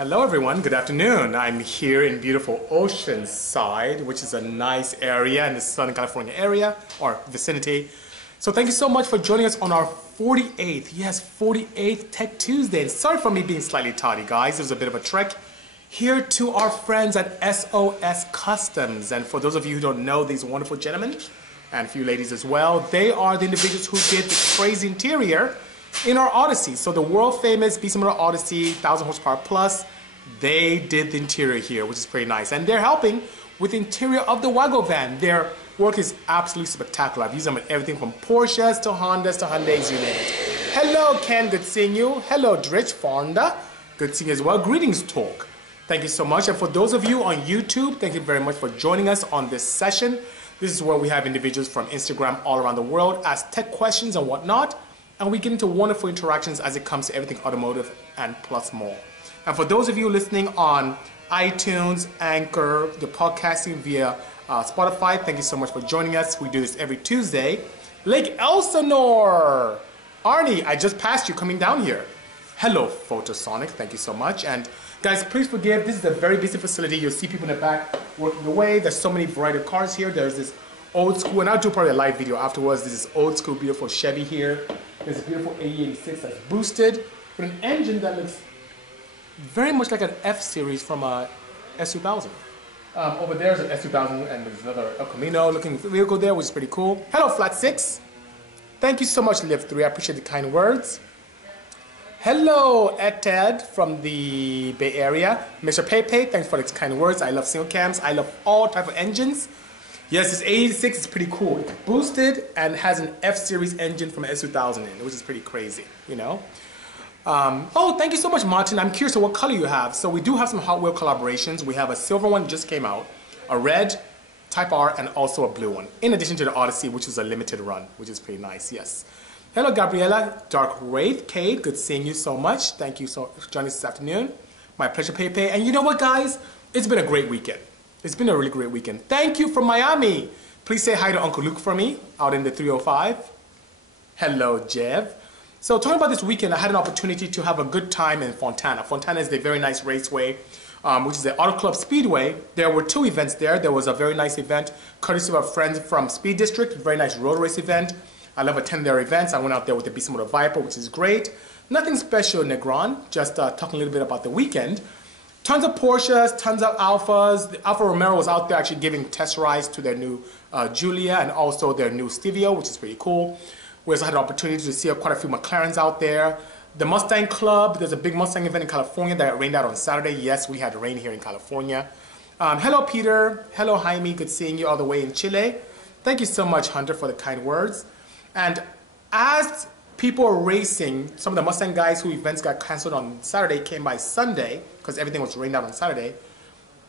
Hello everyone, good afternoon. I'm here in beautiful Oceanside, which is a nice area in the Southern California area or vicinity. So thank you so much for joining us on our 48th, yes, 48th Tech Tuesday. And sorry for me being slightly tardy, guys. It was a bit of a trek. Here to our friends at SOS Customs. And for those of you who don't know these wonderful gentlemen, and a few ladies as well, they are the individuals who did the crazy interior in our Odyssey. So the world famous Bisimoto Odyssey, 1000 horsepower plus, they did the interior here, which is pretty nice. And they're helping with the interior of the wagovan. Their work is absolutely spectacular. I've used them with everything from Porsches to Hondas to Hyundais, you name it. Hello, Ken, good seeing you. Hello, Dritch, Fonda, good seeing you as well. Greetings, Talk. Thank you so much. And for those of you on YouTube, thank you very much for joining us on this session. This is where we have individuals from Instagram all around the world ask tech questions and whatnot. And we get into wonderful interactions as it comes to everything automotive and plus more. And for those of you listening on iTunes, Anchor, the podcasting via Spotify, thank you so much for joining us. We do this every Tuesday. Lake Elsinore. Arnie, I just passed you coming down here. Hello, Photosonic. Thank you so much. And guys, please forgive. This is a very busy facility. You'll see people in the back working away. There's so many variety of cars here. There's this old school, and I'll do probably a live video afterwards. This is old school, beautiful Chevy here. There's a beautiful 8086 that's boosted with an engine that looks very much like an F series from a S2000. Over there's an S2000 and there's another El Camino looking vehicle there, which is pretty cool. Hello, Flat 6. Thank you so much, Live 3. I appreciate the kind words. Hello, Ted from the Bay Area. Mr. Pepe, thanks for the kind words. I love single cams. I love all type of engines. Yes, this 86 is pretty cool. It's boosted and has an F-Series engine from S2000 in it, which is pretty crazy, you know. Oh, thank you so much, Martin. I'm curious to what color you have. So we do have some Hot Wheel collaborations. We have a silver one just came out, a red, Type R, and also a blue one. In addition to the Odyssey, which was a limited run, which is pretty nice, yes. Hello, Gabriella, Dark Wraith, Kate, good seeing you so much. Thank you so much for joining us this afternoon. My pleasure, Pepe. And you know what, guys? It's been a great weekend. It's been a really great weekend. Thank you from Miami. Please say hi to Uncle Luke for me out in the 305. Hello, Jev. So talking about this weekend, I had an opportunity to have a good time in Fontana. Fontana is the very nice raceway, which is the Auto Club Speedway. There were two events there. There was a very nice event, courtesy of our friends from Speed District, a very nice road race event. I love attending their events. I went out there with the Bisimoto Viper, which is great. Nothing special, Negron, just talking a little bit about the weekend. Tons of Porsches, tons of Alphas. The Alfa Romero was out there actually giving test rides to their new Giulia and also their new Stelvio, which is pretty cool. We also had an opportunity to see quite a few McLarens out there. The Mustang Club, there's a big Mustang event in California that rained out on Saturday. Yes, we had rain here in California. Hello, Peter. Hello, Jaime. Good seeing you all the way in Chile. Thank you so much, Hunter, for the kind words. And as people are racing, some of the Mustang guys whose events got canceled on Saturday came by Sunday because everything was rained out on Saturday.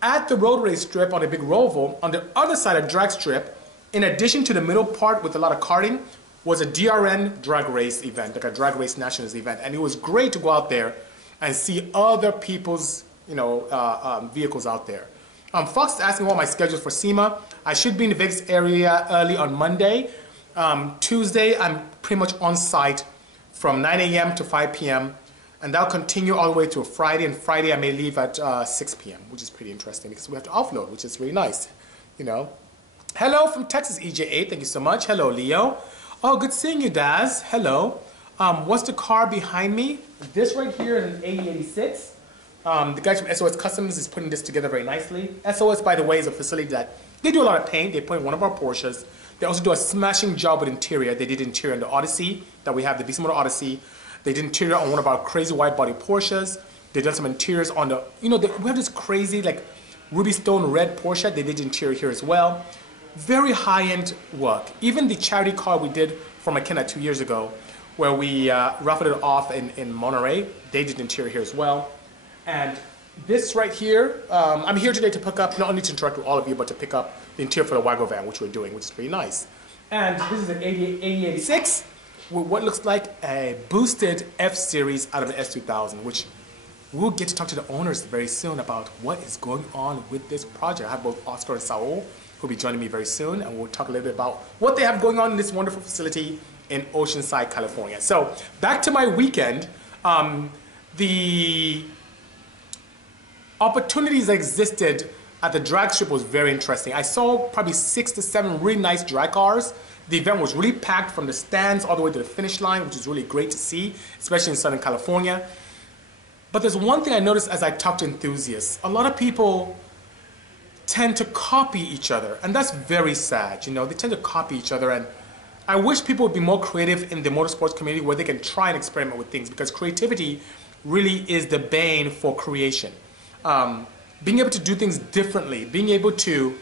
At the road race strip on the big Roval, on the other side of drag strip, in addition to the middle part with a lot of karting, was a DRN drag race event, like a drag race nationals event. And it was great to go out there and see other people's vehicles out there. Fox is asking what my schedule is for Sema. I should be in the Vegas area early on Monday. Tuesday, I'm pretty much on site from 9 a.m. to 5 p.m. And that'll continue all the way to a Friday. And Friday, I may leave at 6 p.m., which is pretty interesting because we have to offload, which is really nice, you know. Hello from Texas, EJ8. Thank you so much. Hello, Leo. Oh, good seeing you, Daz. Hello. What's the car behind me? This right here is an 8086. The guys from SOS Customs is putting this together very nicely. SOS, by the way, is a facility that they do a lot of paint. They put in one of our Porsches. They also do a smashing job with interior. They did interior on the Odyssey that we have, the Bisimoto Odyssey. They did interior on one of our crazy wide body Porsches. They did some interiors on the, you know, we have this crazy like ruby stone red Porsche. They did interior here as well. Very high-end work. Even the charity car we did for McKenna 2 years ago, where we raffled it off in Monterey, they did interior here as well. And this right here, I'm here today to pick up, not only to interact with all of you, but to pick up the interior for the wagovan, which we're doing, which is pretty nice. And this is an 8086 with what looks like a boosted F-Series out of an S2000, which we'll get to talk to the owners very soon about what is going on with this project. I have both Oscar and Saul who'll be joining me very soon, and we'll talk a little bit about what they have going on in this wonderful facility in Oceanside, California. So back to my weekend. The opportunities that existed at the drag strip was very interesting. I saw probably 6 to 7 really nice drag cars. The event was really packed from the stands all the way to the finish line, which is really great to see, especially in Southern California. But there's one thing I noticed as I talk to enthusiasts. A lot of people tend to copy each other, and that's very sad. You know, they tend to copy each other, and I wish people would be more creative in the motorsports community where they can try and experiment with things, because creativity really is the bane for creation. Being able to do things differently, being able to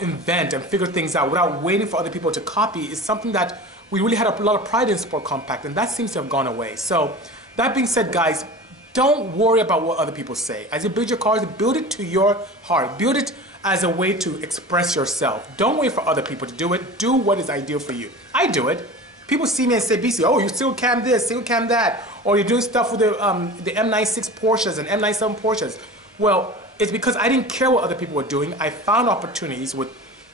invent and figure things out without waiting for other people to copy is something that we really had a lot of pride in Sport Compact, and that seems to have gone away. So that being said, guys, don't worry about what other people say. As you build your cars, build it to your heart. Build it as a way to express yourself. Don't wait for other people to do it. Do what is ideal for you. I do it. People see me and say, Bisi, oh, you single cam this, single cam that, or you're doing stuff with the M96 Porsches and M97 Porsches. Well, it's because I didn't care what other people were doing. I found opportunities with,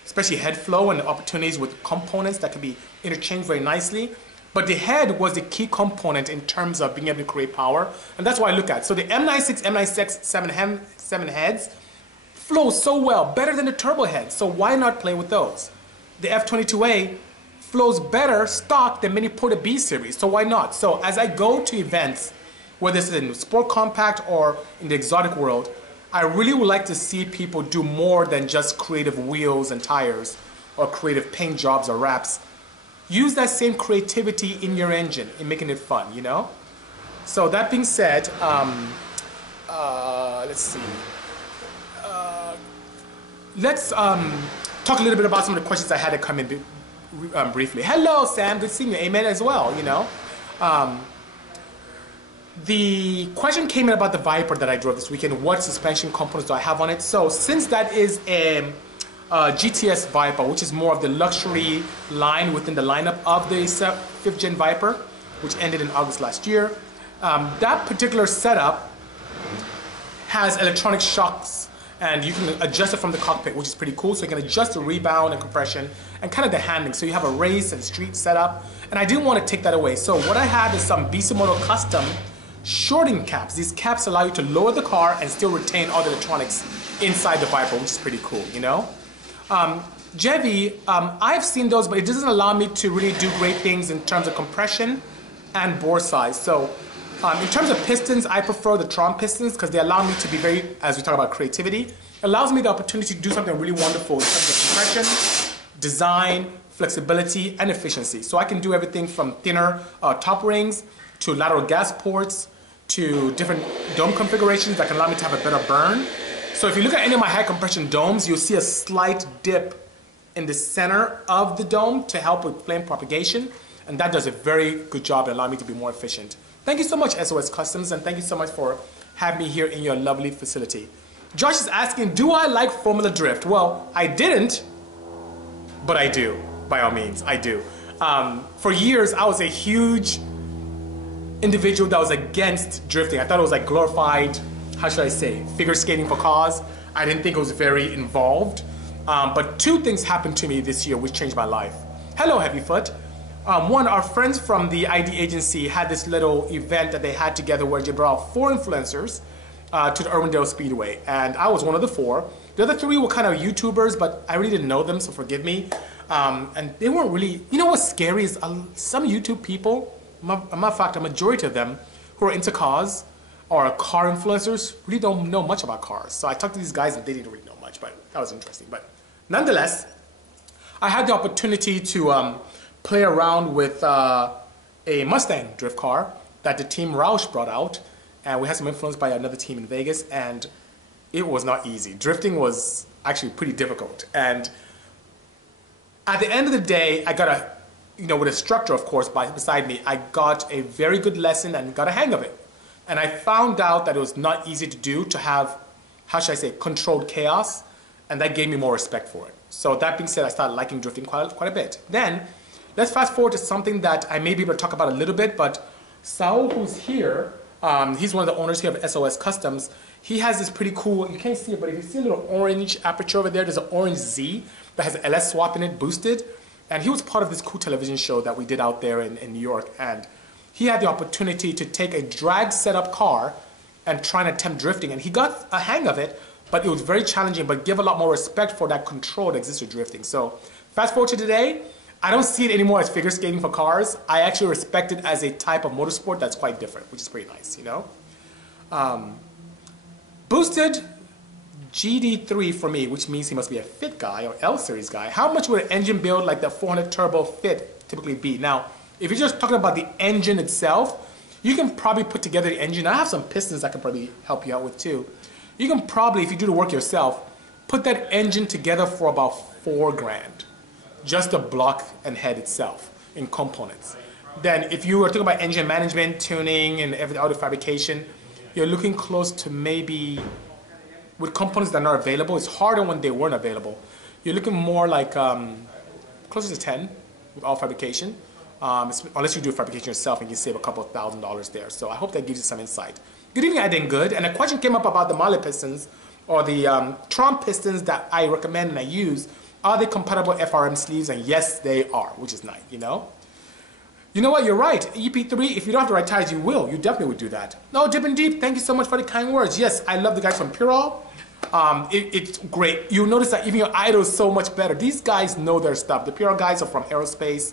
especially head flow and opportunities with components that can be interchanged very nicely. But the head was the key component in terms of being able to create power. And that's what I look at. So the M96, M96 7 heads flow so well, better than the turbo heads. So why not play with those? The F22A flows better stock than many Porta B series. So why not? So as I go to events, whether this is in Sport Compact or in the exotic world, I really would like to see people do more than just creative wheels and tires or creative paint jobs or wraps. Use that same creativity in your engine in making it fun, you know? So that being said, let's see. Let's talk a little bit about some of the questions I had to come in briefly. Hello, Sam. Good seeing you. Amen as well, you know? The question came in about the Viper that I drove this weekend. What suspension components do I have on it? So since that is a GTS Viper, which is more of the luxury line within the lineup of the 5th Gen Viper, which ended in August last year, that particular setup has electronic shocks, and you can adjust it from the cockpit, which is pretty cool. So you can adjust the rebound and compression and kind of the handling. So you have a race and street setup, and I didn't want to take that away. So what I have is some Bisimoto custom shorting caps. These caps allow you to lower the car and still retain all the electronics inside the Viper, which is pretty cool, you know? Chevy, I've seen those, but it doesn't allow me to really do great things in terms of compression and bore size. So in terms of pistons, I prefer the Tron pistons because they allow me to be very, as we talk about creativity, it allows me the opportunity to do something really wonderful in terms of compression, design, flexibility, and efficiency. So I can do everything from thinner top rings to lateral gas ports to different dome configurations that can allow me to have a better burn. So if you look at any of my high compression domes, you'll see a slight dip in the center of the dome to help with flame propagation. And that does a very good job at allowing me to be more efficient. Thank you so much, SOS Customs, and thank you so much for having me here in your lovely facility. Josh is asking, do I like Formula Drift? Well, I didn't, but I do, by all means, I do. For years, I was a huge individual that was against drifting. I thought it was like glorified, how should I say, figure skating for cars. I didn't think it was very involved. But two things happened to me this year which changed my life. Hello, Heavyfoot. One, our friends from the ID agency had this little event that they had together where they brought 4 influencers to the Irwindale Speedway. And I was one of the 4. The other 3 were kind of YouTubers, but I really didn't know them, so forgive me. And they weren't really, you know what's scary is some YouTube people, matter of fact, a majority of them who are into cars or car influencers really don't know much about cars. So I talked to these guys and they didn't really know much, but that was interesting. But nonetheless, I had the opportunity to play around with a Mustang drift car that the team Roush brought out. And we had some influence by another team in Vegas, and it was not easy. Drifting was actually pretty difficult. And at the end of the day, I got a, with a instructor, of course, beside me, I got a very good lesson and got a hang of it. And I found out that it was not easy to do, to have, how should I say, controlled chaos, and that gave me more respect for it. So that being said, I started liking drifting quite a bit. Then, let's fast forward to something that I may be able to talk about a little bit, but Saul, who's here, he's one of the owners here of SOS Customs. He has this pretty cool, you can't see it, but if you see a little orange aperture over there, there's an orange Z that has an LS swap in it, boosted. And he was part of this cool television show that we did out there in New York. And he had the opportunity to take a drag setup car and trying to attempt drifting. And he got a hang of it, but it was very challenging, but give a lot more respect for that control that exists with drifting. So fast forward to today, I don't see it anymore as figure skating for cars. I actually respect it as a type of motorsport that's quite different, which is pretty nice, you know? Boosted GD3 for me, which means he must be a fit guy or L series guy. How much would an engine build like the 400 turbo fit typically be? Now, if you're just talking about the engine itself, you can probably put together the engine. I have some pistons I can probably help you out with too. You can probably, if you do the work yourself, put that engine together for about $4 grand. Just the block and head itself in components. Then if you were talking about engine management, tuning, and every auto fabrication, you're looking close to maybe, with components that are not available, it's harder when they weren't available. You're looking more like closer to 10 with all fabrication, unless you do fabrication yourself and you save a couple of $1,000s there. So I hope that gives you some insight. Good evening, I did good. And a question came up about the Mali pistons or the Trump pistons that I recommend and I use. Are they compatible FRM sleeves? And yes, they are, which is nice, you know? You know what, you're right. EP3, if you don't have the right tires, you will. You definitely would do that. No, Dip and Deep, thank you so much for the kind words. Yes, I love the guys from Purell. It's great. You'll notice that even your idol is so much better. These guys know their stuff. The Purell guys are from aerospace,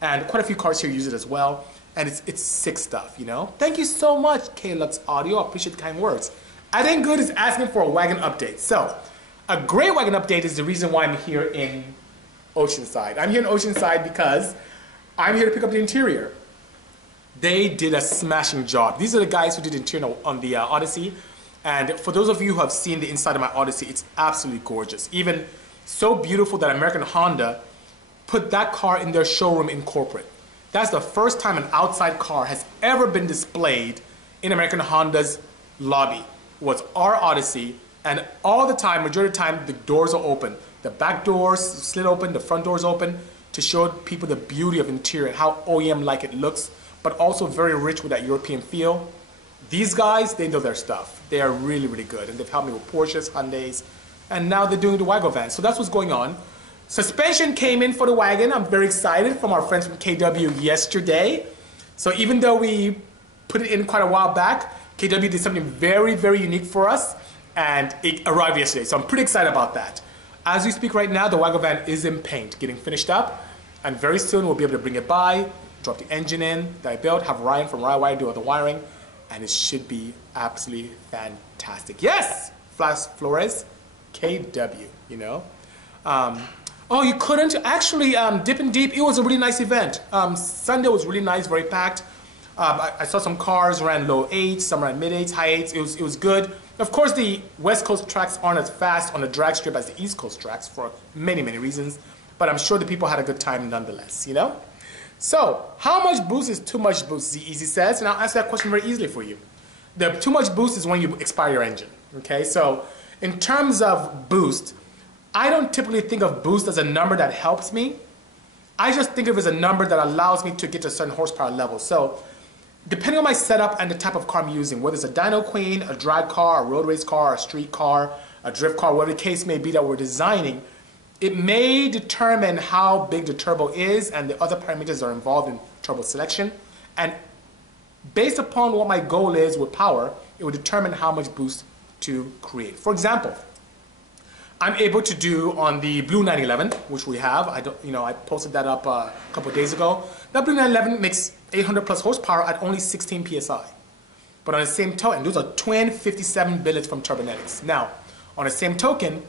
and quite a few cars here use it as well. And it's sick stuff, you know? Thank you so much, K-Lux Audio. I appreciate the kind words. I think Good is asking for a wagon update. So, a great wagon update is the reason why I'm here in Oceanside. I'm here in Oceanside because I'm here to pick up the interior. They did a smashing job. These are the guys who did the interior on the Odyssey. And for those of you who have seen the inside of my Odyssey, it's absolutely gorgeous. Even so beautiful that American Honda put that car in their showroom in corporate. That's the first time an outside car has ever been displayed in American Honda's lobby. Was our Odyssey, and all the time, majority of the time, the doors are open. The back doors slid open, the front doors open, to show people the beauty of interior and how OEM-like it looks, but also very rich with that European feel. These guys, they know their stuff. They are really, really good, and they've helped me with Porsches, Hyundais, and now they're doing the wagovan. So that's what's going on. Suspension came in for the wagon. I'm very excited from our friends from KW yesterday. So even though we put it in quite a while back, KW did something very, very unique for us, and it arrived yesterday. So I'm pretty excited about that. As we speak right now, the wagovan is in paint, getting finished up, and very soon we'll be able to bring it by, drop the engine in that I built, have Ryan from Ryan do all the wiring, and it should be absolutely fantastic. Yes, Flash Flores, KW, you know. Oh, you couldn't? Actually, Dip and Deep, it was a really nice event. Sunday was really nice, very packed. I saw some cars ran low 8s, some ran mid 8s, high 8s. It was good. Of course, the West Coast tracks aren't as fast on the drag strip as the East Coast tracks for many, many reasons. But I'm sure the people had a good time nonetheless, you know? So, how much boost is too much boost, Z-Easy says, and I'll answer that question very easily for you. The too much boost is when you expire your engine, okay? So, in terms of boost, I don't typically think of boost as a number that helps me. I just think of it as a number that allows me to get to a certain horsepower level. So, depending on my setup and the type of car I'm using, whether it's a dyno queen, a drag car, a road race car, a street car, a drift car, whatever the case may be that we're designing, it may determine how big the turbo is and the other parameters that are involved in turbo selection. And based upon what my goal is with power, it will determine how much boost to create. For example, I'm able to do on the Blue 911, which we have. I posted that up a couple of days ago. That Blue 911 makes 800 plus horsepower at only 16 psi. But on the same token, those are twin 57 billets from Turbonetics. Now, on the same token,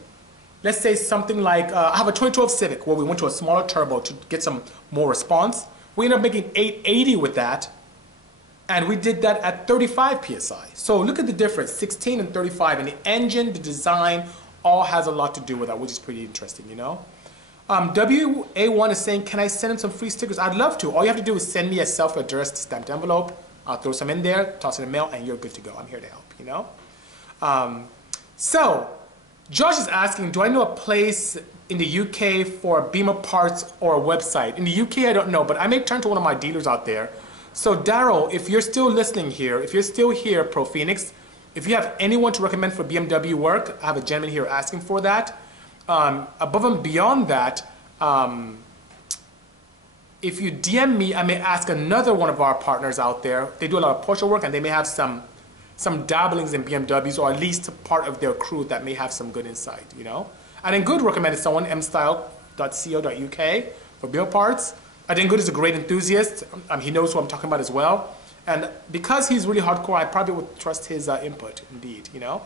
let's say something like, I have a 2012 Civic where we went to a smaller turbo to get some more response. We ended up making 880 with that, and we did that at 35 psi. So look at the difference, 16 and 35, and the engine, the design, all has a lot to do with that, which is pretty interesting, you know? W201 is saying, can I send him some free stickers? I'd love to. All you have to do is send me a self-addressed stamped envelope. I'll throw some in there, toss it in the mail, and you're good to go. I'm here to help, you know? So, Josh is asking, do I know a place in the UK for Beamer parts or a website? In the UK, I don't know, but I may turn to one of my dealers out there. So, Daryl, if you're still listening here, if you're still here, Pro Phoenix, if you have anyone to recommend for BMW work, I have a gentleman here asking for that. Above and beyond that, if you DM me, I may ask another one of our partners out there. They do a lot of Porsche work, and they may have some some dabblings in BMWs, or at least part of their crew that may have some good insight, you know. I think Good recommended someone, mstyle.co.uk, for build parts. I think Good is a great enthusiast. He knows who I'm talking about as well. And because he's really hardcore, I probably would trust his input, indeed, you know.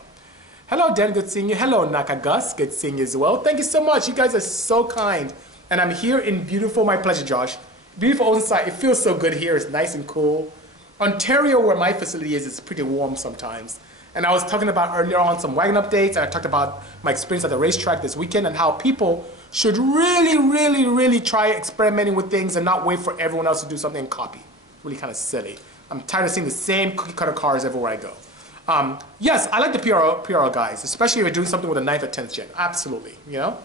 Hello, Dan, good seeing you. Hello, Nakagus, good seeing you as well. Thank you so much. You guys are so kind. And I'm here in beautiful, my pleasure, Josh. Beautiful Oceanside. It feels so good here. It's nice and cool. Ontario, where my facility is pretty warm sometimes. And I was talking about earlier on some wagon updates, and I talked about my experience at the racetrack this weekend and how people should really try experimenting with things and not wait for everyone else to do something and copy. Really kind of silly. I'm tired of seeing the same cookie cutter cars everywhere I go. Yes, I like the PRL guys, especially if you're doing something with a 9th or 10th gen. Absolutely, you know.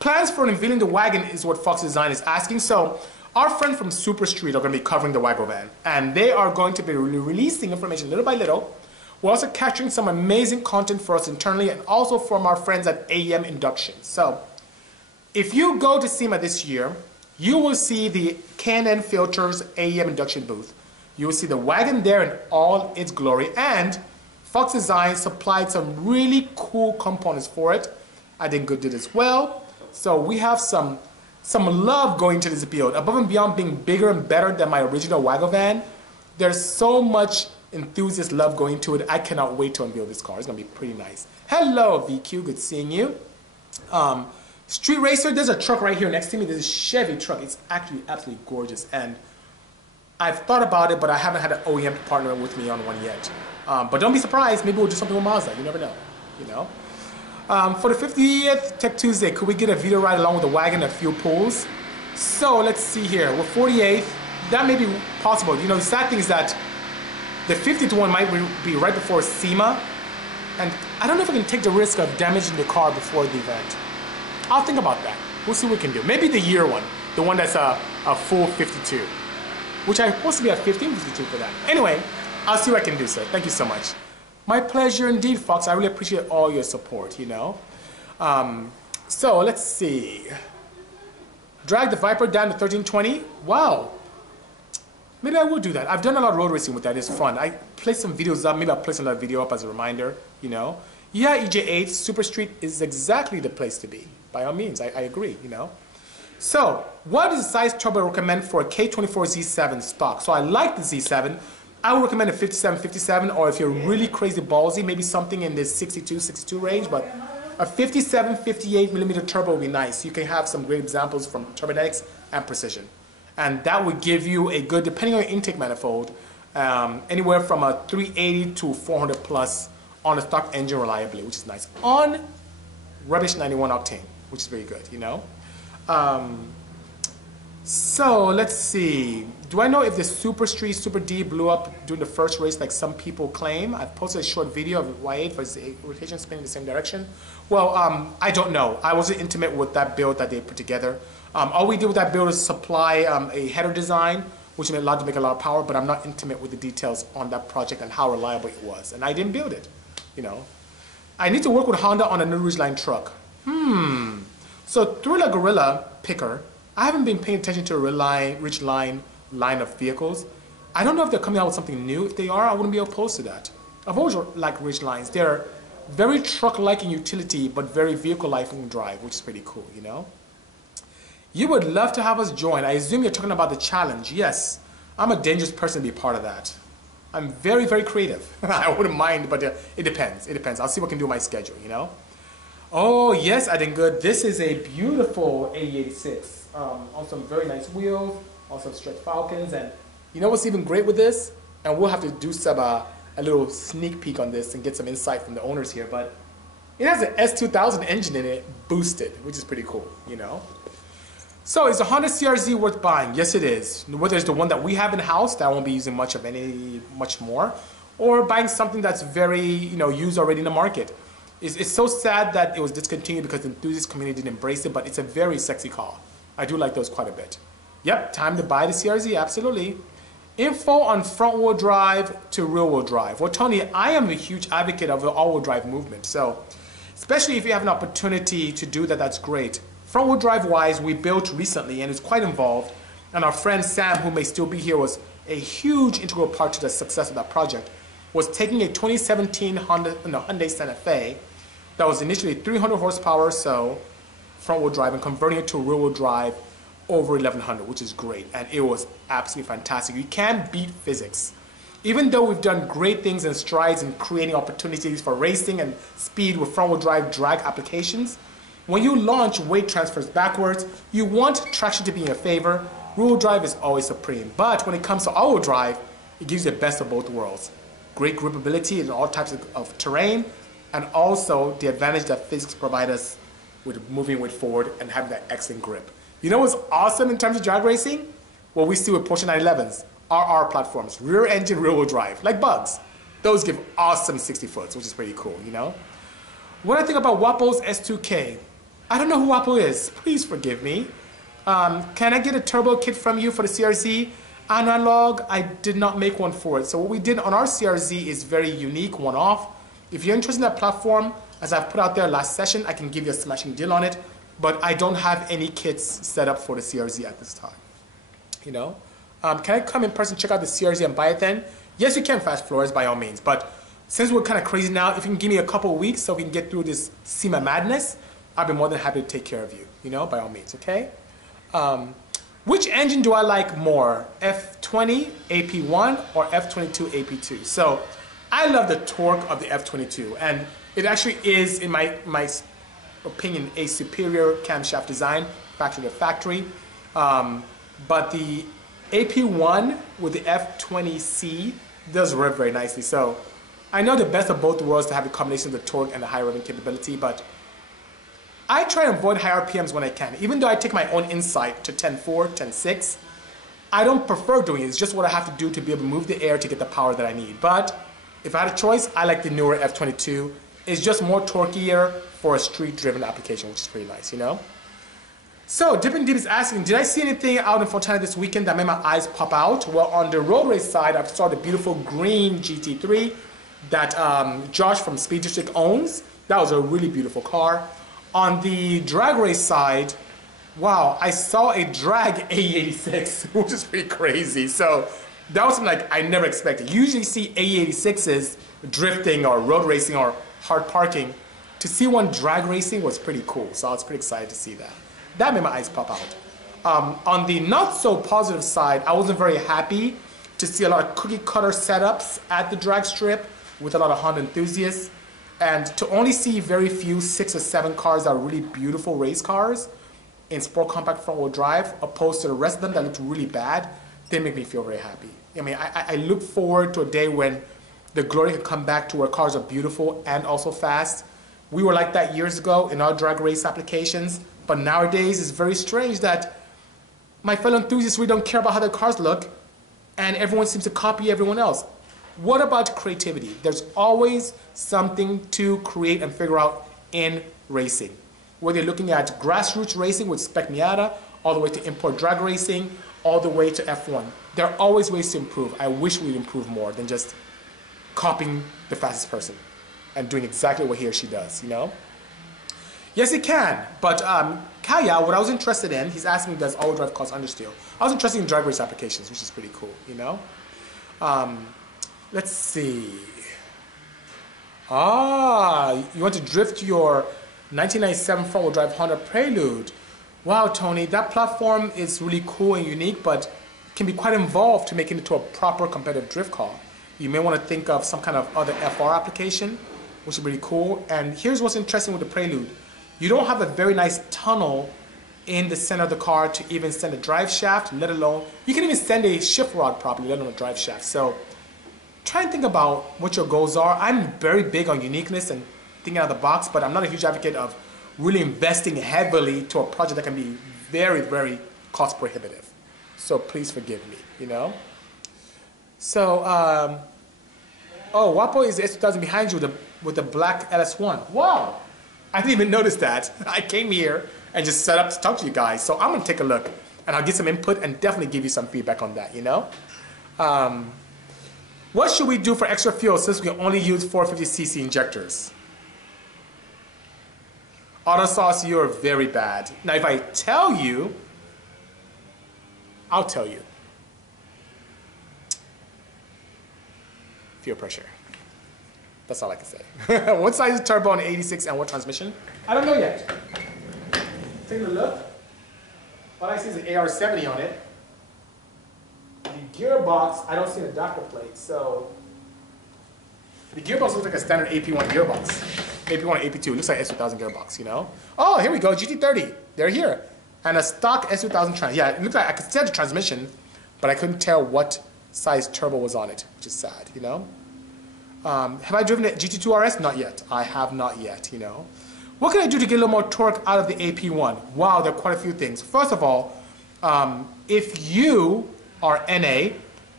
Plans for unveiling the wagon is what Fox Design is asking. So our friends from Super Street are going to be covering the wagovan, and they are going to be releasing information little by little. We're also capturing some amazing content for us internally and also from our friends at AEM Induction. So if you go to Sema this year, you will see the K&N Filters AEM Induction booth. You will see the wagon there in all its glory, and Fox Design supplied some really cool components for it. I think Good did as well. So we have some love going to this build. Above and beyond being bigger and better than my original wagovan, there's so much enthusiast love going to it. I cannot wait to unveil this car. It's going to be pretty nice. Hello, VQ. Good seeing you. Street Racer, there's a truck right here next to me. There's a Chevy Truck. It's actually absolutely gorgeous. And I've thought about it, but I haven't had an OEM partner with me on one yet. But don't be surprised. Maybe we'll do something with Mazda. You never know. You know. For the 50th Tech Tuesday, could we get a video ride along with the wagon and a few pulls? So let's see here. We're 48th. That may be possible. You know, the sad thing is that the 50th one might be right before Sema. And I don't know if I can take the risk of damaging the car before the event. I'll think about that. We'll see what we can do. Maybe the year one. The one that's a full 52. Which I'm supposed to be at 1552 for that. Anyway, I'll see what I can do, sir. Thank you so much. My pleasure indeed, Fox. I really appreciate all your support, you know. So let's see. Drag the Viper down to 1320. Wow. Maybe I will do that. I've done a lot of road racing with that. It's fun. I play some videos up. Maybe I'll place another video up as a reminder, you know. Yeah, EJ8, Super Street is exactly the place to be. By all means, I agree, you know. So, what is the size turbo I recommend for a K24 Z7 stock? So I like the Z7. I would recommend a 57, or if you're really crazy ballsy, maybe something in the 62 range, but a 57, 58 millimeter turbo would be nice. You can have some great examples from Turbonetics and Precision. And that would give you a good, depending on your intake manifold, anywhere from a 380 to 400 plus on a stock engine reliably, which is nice. On rubbish 91 octane, which is very good, you know? So let's see. Do I know if the Super Street Super D blew up during the first race like some people claim? I've posted a short video of Y8 for its rotation spinning in the same direction. Well, I don't know. I wasn't intimate with that build that they put together. All we did with that build is supply a header design, which made allowed to make a lot of power, but I'm not intimate with the details on that project and how reliable it was. And I didn't build it, you know. I need to work with Honda on a new Ridgeline truck. So through the Gorilla picker, I haven't been paying attention to a Ridgeline line of vehicles. I don't know if they're coming out with something new. If they are, I wouldn't be opposed to that. I've always liked Ridgelines. They're very truck-like in utility, but very vehicle-like in drive, which is pretty cool, you know? You would love to have us join. I assume you're talking about the challenge. Yes, I'm a dangerous person to be part of that. I'm very, very creative. I wouldn't mind, but it depends. It depends. I'll see what I can do with my schedule, you know? Oh, yes, I did good. This is a beautiful 8086 on some very nice wheels, on some stretch Falcons. And you know what's even great with this? And we'll have to do some, a little sneak peek on this and get some insight from the owners here. But it has an S2000 engine in it, boosted, which is pretty cool, you know? So is the Honda CRZ worth buying? Yes, it is. Whether it's the one that we have in-house, that I won't be using much more, or buying something that's very, you know, used already in the market. It's so sad that it was discontinued because the enthusiast community didn't embrace it, but it's a very sexy car. I do like those quite a bit. Yep, time to buy the CRZ, absolutely. Info on front-wheel drive to rear-wheel drive. Well, Tony, I am a huge advocate of the all-wheel drive movement, so especially if you have an opportunity to do that, that's great. Front-wheel drive-wise, we built recently, and it's quite involved, and our friend Sam, who may still be here, was a huge integral part to the success of that project. was taking a 2017 Hyundai Santa Fe that was initially 300 horsepower or so, front-wheel drive, and converting it to rear-wheel drive over 1100, which is great. And it was absolutely fantastic. You can't beat physics. Even though we've done great things and strides in creating opportunities for racing and speed with front-wheel drive drag applications, when you launch weight transfers backwards, you want traction to be in your favor. Rear-wheel drive is always supreme. But when it comes to all-wheel drive, it gives you the best of both worlds. Great gripability in all types of terrain, and also the advantage that physics provide us with moving weight forward and having that excellent grip. You know what's awesome in terms of drag racing? What we see with Porsche 911s, RR platforms, rear engine, rear wheel drive, like bugs. Those give awesome 60 foots, which is pretty cool, you know? What I think about Wapo's S2K, I don't know who Wapo is, please forgive me. Can I get a turbo kit from you for the CRZ? Analog, I did not make one for it. So what we did on our CRZ is very unique, one-off. If you're interested in that platform, as I've put out there last session, I can give you a smashing deal on it, but I don't have any kits set up for the CRZ at this time, you know? Can I come in person, check out the CRZ and buy it then? Yes, you can, Fast Floors, by all means, but since we're kind of crazy now, if you can give me a couple of weeks so we can get through this SEMA madness, I'll be more than happy to take care of you, you know, by all means, okay? Which engine do I like more, F20 AP1 or F22 AP2? So I love the torque of the F22, and it actually is, in my opinion, a superior camshaft design, factory to factory. But the AP1 with the F20C does rev very nicely. So I know the best of both worlds to have a combination of the torque and the high revving capability, but I try to avoid high RPMs when I can. Even though I take my own insight to 10.4, 10.6, I don't prefer doing it. It's just what I have to do to be able to move the air to get the power that I need. But if I had a choice, I like the newer F22. It's just more torqueier for a street-driven application, which is pretty nice, you know? So, Dippin' Deep is asking, did I see anything out in Fontana this weekend that made my eyes pop out? Well, on the road race side, I saw the beautiful green GT3 that Josh from Speed District owns. That was a really beautiful car. On the drag race side, wow, I saw a drag AE86, which is pretty crazy. So that was something like I never expected. You usually see AE86s drifting or road racing or hard parking. To see one drag racing was pretty cool. So I was pretty excited to see that. That made my eyes pop out. On the not so positive side, I wasn't very happy to see a lot of cookie cutter setups at the drag strip with a lot of Honda enthusiasts. And to only see very few 6 or 7 cars that are really beautiful race cars in sport compact front wheel drive, opposed to the rest of them that looked really bad, they make me feel very happy. I mean, I look forward to a day when the glory can come back to where cars are beautiful and also fast. We were like that years ago in our drag race applications, but nowadays it's very strange that my fellow enthusiasts really don't care about how their cars look, and everyone seems to copy everyone else. What about creativity? There's always something to create and figure out in racing. Whether you're looking at grassroots racing with Spec Miata, all the way to import drag racing, all the way to F1. There are always ways to improve. I wish we'd improve more than just copying the fastest person and doing exactly what he or she does, you know? Yes, it can, but Kaya, what I was interested in, he's asking me, does all-wheel drive cause understeer? I was interested in drag race applications, which is pretty cool, you know? Let's see. You want to drift your 1997 front-wheel drive Honda Prelude. Wow, Tony, that platform is really cool and unique, but can be quite involved to make it into a proper competitive drift car. You may want to think of some kind of other FR application, which is really cool. And here's what's interesting with the Prelude. You don't have a very nice tunnel in the center of the car to even send a drive shaft, let alone, you can even send a shift rod properly, let alone a drive shaft. So try and think about what your goals are. I'm very big on uniqueness and thinking out of the box, but I'm not a huge advocate of really investing heavily to a project that can be very, very cost prohibitive. So please forgive me, you know? So, oh, Wapo is the S2000 behind you with the black LS1. Wow, I didn't even notice that. I came here and just set up to talk to you guys. So I'm gonna take a look and I'll get some input and definitely give you some feedback on that, you know? What should we do for extra fuel since we only use 450cc injectors? Autosauce, you're very bad. Now, if I tell you, I'll tell you. fuel pressure. That's all I can say. What size is turbo on 86 and what transmission? I don't know yet. Taking a look. All I see is an AR70 on it. The gearbox, I don't see a Docker plate, so the gearbox looks like a standard AP1 gearbox. AP1 or AP2, looks like S2000 gearbox, you know? Oh, here we go, GT30, they're here. And a stock S2000 trans, yeah, it looks like I could tell the transmission, but I couldn't tell what size turbo was on it, which is sad, you know? Have I driven the GT2 RS? Not yet, I have not yet, you know? What can I do to get a little more torque out of the AP1? Wow, there are quite a few things. First of all, if you are NA,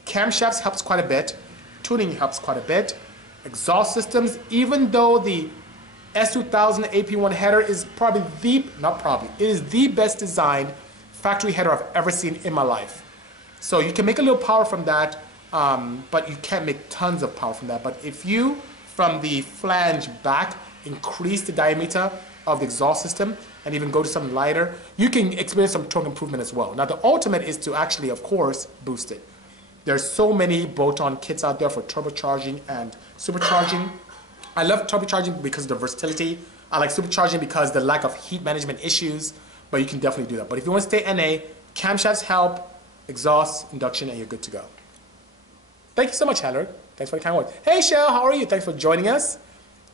camshafts helps quite a bit, tuning helps quite a bit, exhaust systems, even though the S2000 AP1 header is probably it is the best designed factory header I've ever seen in my life. So you can make a little power from that, but you can't make tons of power from that. But if you, from the flange back, increase the diameter of the exhaust system and even go to something lighter, you can experience some torque improvement as well. Now the ultimate is to actually, of course, boost it. There's so many bolt-on kits out there for turbocharging and supercharging. I love turbocharging because of the versatility. I like supercharging because of the lack of heat management issues, but you can definitely do that. But if you want to stay NA, camshafts help, exhaust, induction, and you're good to go. Thank you so much, Heather. Thanks for the kind words. Hey, Shell, how are you? Thanks for joining us.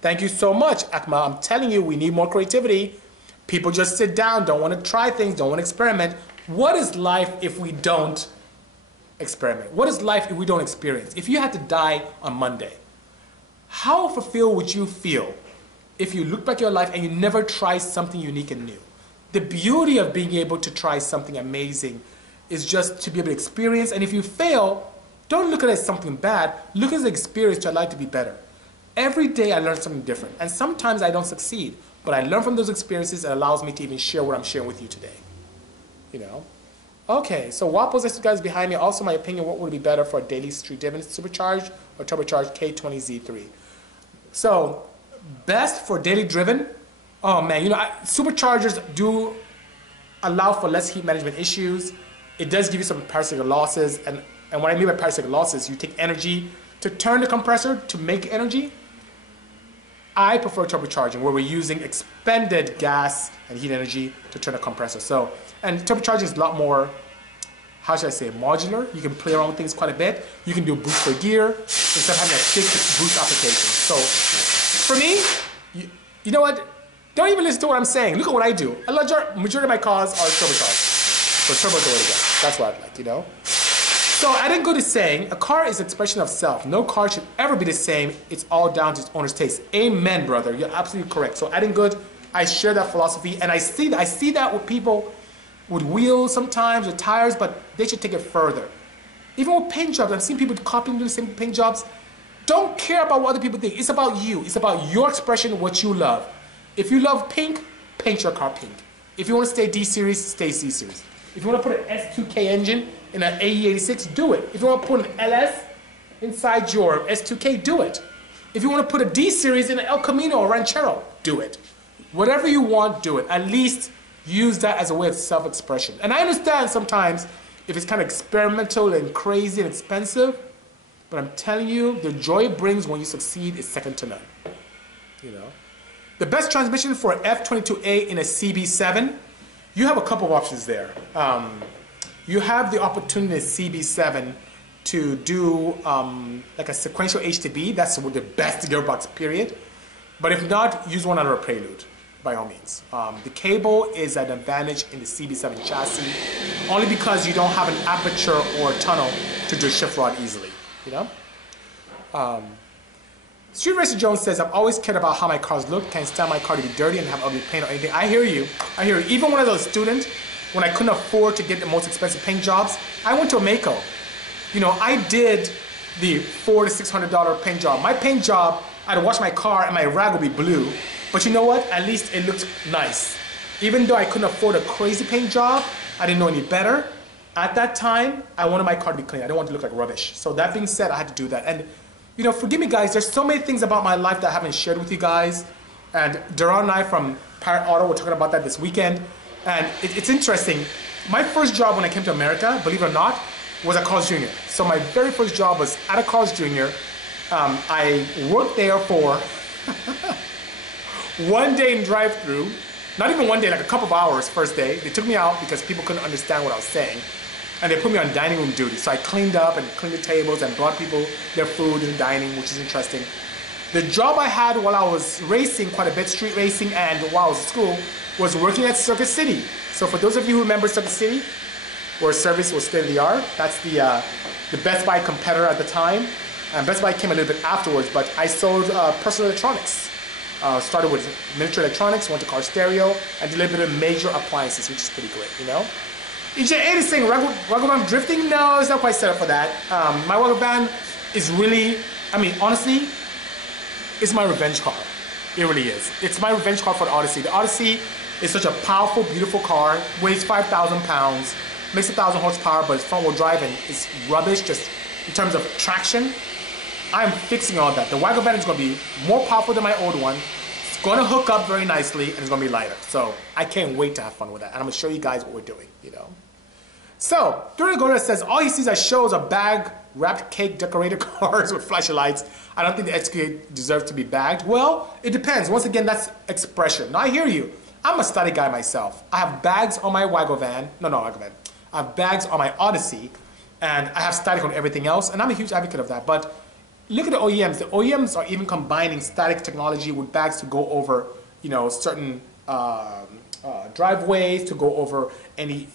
Thank you so much, Akma. I'm telling you, we need more creativity. People just sit down, don't want to try things, don't want to experiment. What is life if we don't experiment? What is life if we don't experience? If you had to die on Monday, how fulfilled would you feel if you look back at your life and you never try something unique and new? The beauty of being able to try something amazing is just to be able to experience, and if you fail, don't look at it as something bad, look at it as an experience to allow it to be better. Every day I learn something different, and sometimes I don't succeed, but I learn from those experiences and it allows me to even share what I'm sharing with you today. You know? Okay, so Wapo's this guys behind me. Also, my opinion, what would be better for a daily street driven, supercharged or turbocharged K20Z3? So, best for daily driven, oh man, you know, superchargers do allow for less heat management issues. It does give you some parasitic losses, and what I mean by parasitic losses, you take energy to turn the compressor to make energy. I prefer turbocharging, where we're using expended gas and heat energy to turn a compressor. So, and turbocharging is a lot more, how should I say, modular. You can play around with things quite a bit. You can do boost per gear instead of having a big boost application. So, for me, you know what? Don't even listen to what I'm saying. Look at what I do. A majority of my cars are turbocharged. So turbo is the way to go. That's what I like, you know? So I didn't go to saying, a car is an expression of self. No car should ever be the same. It's all down to its owner's taste. Amen, brother. You're absolutely correct. So I didn't go, I share that philosophy, and I see that with people with wheels sometimes, with tires, but they should take it further. Even with paint jobs, I've seen people copying the same paint jobs. Don't care about what other people think. It's about you. It's about your expression, what you love. If you love pink, paint your car pink. If you want to stay D-Series, stay D-Series. If you want to put an S2K engine in an AE86, do it. If you want to put an LS inside your S2K, do it. If you want to put a D-Series in an El Camino or Ranchero, do it. Whatever you want, do it. At least use that as a way of self-expression. And I understand sometimes if it's kind of experimental and crazy and expensive, but I'm telling you, the joy it brings when you succeed is second to none. You know? The best transmission for an F22A in a CB7, you have a couple of options there. You have the opportunity in CB7 to do like a sequential H to B. That's the best gearbox, period. But if not, use one under a Prelude, by all means. The cable is an advantage in the CB7 chassis, only because you don't have an aperture or a tunnel to do a shift rod easily, you know? Street Racer Jones says, I've always cared about how my cars look. Can't stand my car to be dirty and have ugly paint or anything. I hear you. I hear you. Even when I was a student, when I couldn't afford to get the most expensive paint jobs, I went to a Mako. You know, I did the $400 to $600 paint job. My paint job, I'd wash my car and my rag would be blue. But you know what? At least it looked nice. Even though I couldn't afford a crazy paint job, I didn't know any better. At that time, I wanted my car to be clean. I didn't want it to look like rubbish. So that being said, I had to do that. And you know, forgive me guys, there's so many things about my life that I haven't shared with you guys. And Daron and I from Pirate Auto were talking about that this weekend. And it's interesting. My first job when I came to America, believe it or not, was at Carl's Jr. So my very first job was at a Carl's Jr. I worked there for one day in drive-through, not even one day, like a couple of hours first day. They took me out because people couldn't understand what I was saying. And they put me on dining room duty. So I cleaned up and cleaned the tables and brought people their food and dining, which is interesting. The job I had while I was racing quite a bit, street racing, and while I was at school, was working at Circuit City. So for those of you who remember Circuit City, where service was state of the art, that's the Best Buy competitor at the time. And Best Buy came a little bit afterwards, but I sold personal electronics. Started with miniature electronics, went to car stereo, and did a little bit of major appliances, which is pretty great, you know? EJ8 is saying, wagovan drifting? No, it's not quite set up for that. My wagovan is really, I mean, honestly, it's my revenge car. It really is. It's my revenge car for the Odyssey. The Odyssey is such a powerful, beautiful car, weighs 5,000 pounds, makes 1,000 horsepower, but it's front-wheel drive and it's rubbish just in terms of traction. I'm fixing all that. The wagovan is going to be more powerful than my old one. It's going to hook up very nicely and it's going to be lighter. So I can't wait to have fun with that. And I'm going to show you guys what we're doing, you know. So, Duragora says, all he sees are shows of bag-wrapped cake decorated cars with flashing lights. I don't think the XK deserves to be bagged. Well, it depends. Once again, that's expression. Now, I hear you. I'm a static guy myself. I have bags on my wagovan. No, wagovan. I have bags on my Odyssey, and I have static on everything else, and I'm a huge advocate of that. But look at the OEMs. The OEMs are even combining static technology with bags to go over, you know, certain driveways, to go over any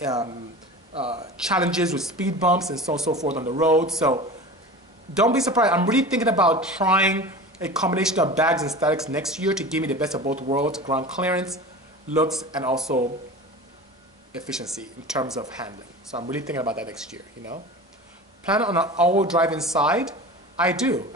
challenges with speed bumps and so on and so forth on the road. So don't be surprised. I'm really thinking about trying a combination of bags and statics next year to give me the best of both worlds, ground clearance, looks, and also efficiency in terms of handling. So I'm really thinking about that next year, you know. Plan on an all-wheel drive inside? I do.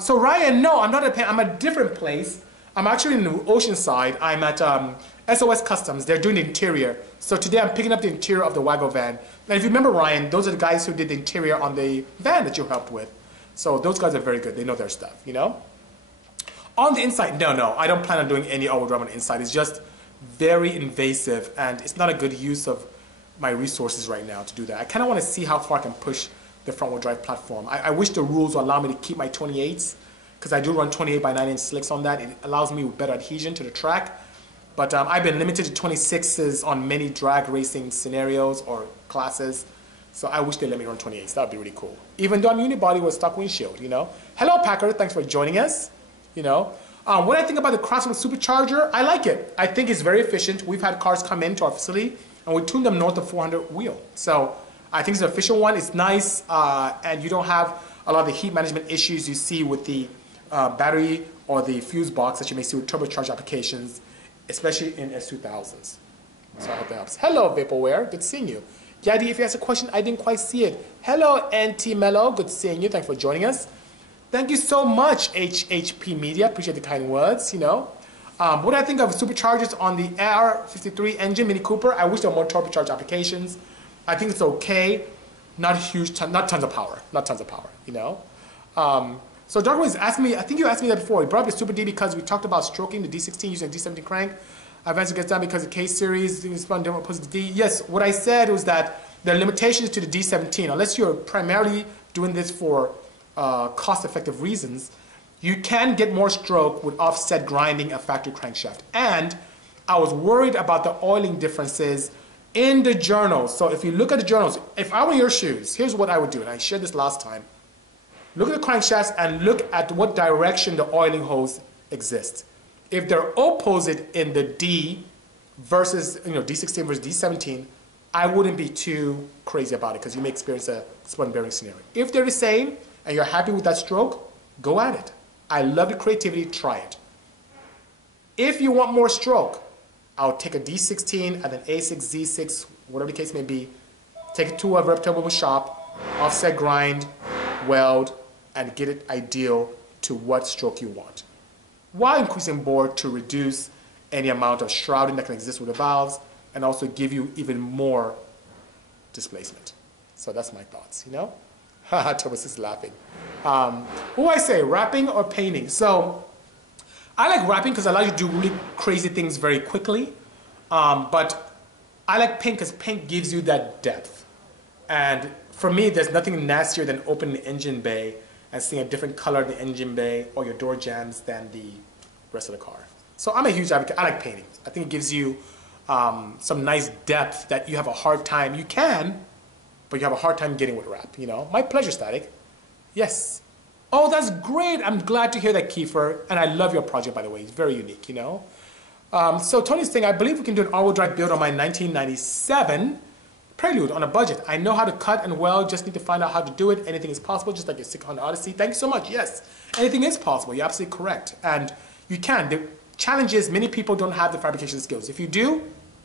So Ryan, no, I'm not I'm at a different place. I'm actually in Oceanside. I'm at SOS Customz. They're doing the interior. So today I'm picking up the interior of the wagovan. And if you remember, Ryan, those are the guys who did the interior on the van that you helped with. So those guys are very good. They know their stuff, you know? On the inside, no, I don't plan on doing any all-wheel drive on the inside. It's just very invasive, and it's not a good use of my resources right now to do that. I kind of want to see how far I can push the front-wheel drive platform. I wish the rules would allow me to keep my 28s, because I do run 28 by 9-inch slicks on that. It allows me with better adhesion to the track. But I've been limited to 26s on many drag racing scenarios or classes. So I wish they let me run 28s. That would be really cool. Even though I'm unibody with stock windshield, you know. Hello, Packer. Thanks for joining us. You know. When I think about the Craftsman Supercharger, I like it. I think it's very efficient. We've had cars come into our facility, and we tuned them north of 400 wheel. So I think it's an efficient one. It's nice, and you don't have a lot of the heat management issues you see with the battery or the fuse box that you may see with turbocharged applications, especially in S2000s. So I hope that helps. Hello, Vaporware. Good seeing you. Yadi, if you asked a question, I didn't quite see it. Hello, NT Mello. Good seeing you. Thanks for joining us. Thank you so much, HHP Media. Appreciate the kind words, you know. What do I think of superchargers on the R53 engine, Mini Cooper? I wish there were more turbocharged applications. I think it's okay. Not huge, not tons of power. Not tons of power, you know. So Darkwing is asking me, I think you asked me that before. You brought up the Super D because we talked about stroking the D16 using a D17 crank. I've answered gets down because the K series respond different opposed to D. Yes, what I said was that there are limitations to the D17. Unless you're primarily doing this for cost-effective reasons, you can get more stroke with offset grinding a factory crankshaft. And I was worried about the oiling differences in the journals. So if you look at the journals, if I were in your shoes, here's what I would do, and I shared this last time. Look at the crankshafts and look at what direction the oiling hose exists. If they're opposite in the D versus, you know, D16 versus D17, I wouldn't be too crazy about it because you may experience a spun bearing scenario. If they're the same and you're happy with that stroke, go at it. I love the creativity, try it. If you want more stroke, I'll take a D16 and an A6, Z6, whatever the case may be, take it to a reputable shop, offset grind, weld, and get it ideal to what stroke you want, while increasing bore to reduce any amount of shrouding that can exist with the valves and also give you even more displacement. So that's my thoughts, you know? Haha, Thomas is laughing. What do I say, wrapping or painting? So I like wrapping because it allows you to do really crazy things very quickly. But I like paint because paint gives you that depth. And for me, there's nothing nastier than opening the engine bay and seeing a different color in the engine bay or your door jambs than the rest of the car. So I'm a huge advocate. I like painting. I think it gives you some nice depth that you have a hard time. You can, but you have a hard time getting with wrap, you know? My pleasure, Static. Yes. Oh, that's great. I'm glad to hear that, Kiefer. And I love your project, by the way. It's very unique, you know? So Tony's saying, I believe we can do an all-wheel drive build on my 1997 Prelude on a budget. I know how to cut and weld, just need to find out how to do it. Anything is possible, just like your 600 Odyssey. Thank you so much. Yes, anything is possible. You're absolutely correct. And you can. The challenge is many people don't have the fabrication skills. If you do,